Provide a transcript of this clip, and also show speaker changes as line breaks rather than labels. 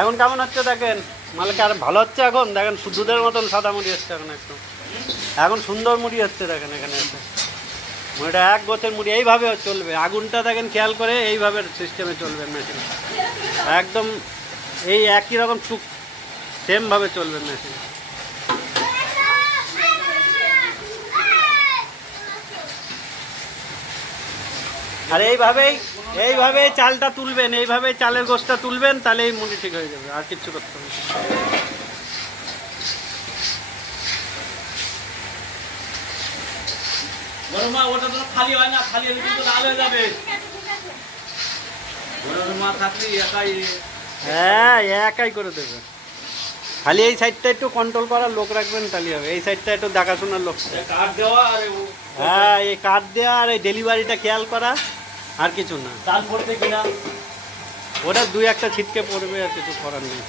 এখন কেমন হচ্ছে দেখেন? মালকে আর ভালো হচ্ছে এখন? দেখেন দুধের মতন সাদা মুড়ি হচ্ছে এখন একটু এখন সুন্দর মুড়ি হচ্ছে দেখেন এখানে এসে। মুড়িটা এক গোছের মুড়ি, এইভাবে চলবে। আগুনটা দেখেন খেয়াল করে এইভাবে সিস্টেমে চলবে মেশিন একদম এই একই রকম চুক সেমভাবে চলবে মেশিন আর এইভাবেই এইভাবেই চালটা তুলবেন এইভাবেই চালের গোছটা তুলবেন তাহলে এই মুড়ি ঠিক হয়ে যাবে আর কিচ্ছু করতে হবে না।
ওটা তো খালি হয় না খালি হলে কিন্তু লাল হয়ে যাবে। বড় থাকলে একাই
হ্যাঁ একাই করে দেবে। খালি এই সাইডটা একটু কন্ট্রোল করার লোক রাখবেন তাহলে হবে। এই সাইডটা একটু দেখাশোনার লোক। হ্যাঁ এই কাঠ দেওয়া আর এই ডেলিভারিটা খেয়াল করা। আর কিছু না।
চাল পড়তে কিনা
ওটা দুই একটা ছিটকে পড়বে আর কিছু করার নেই।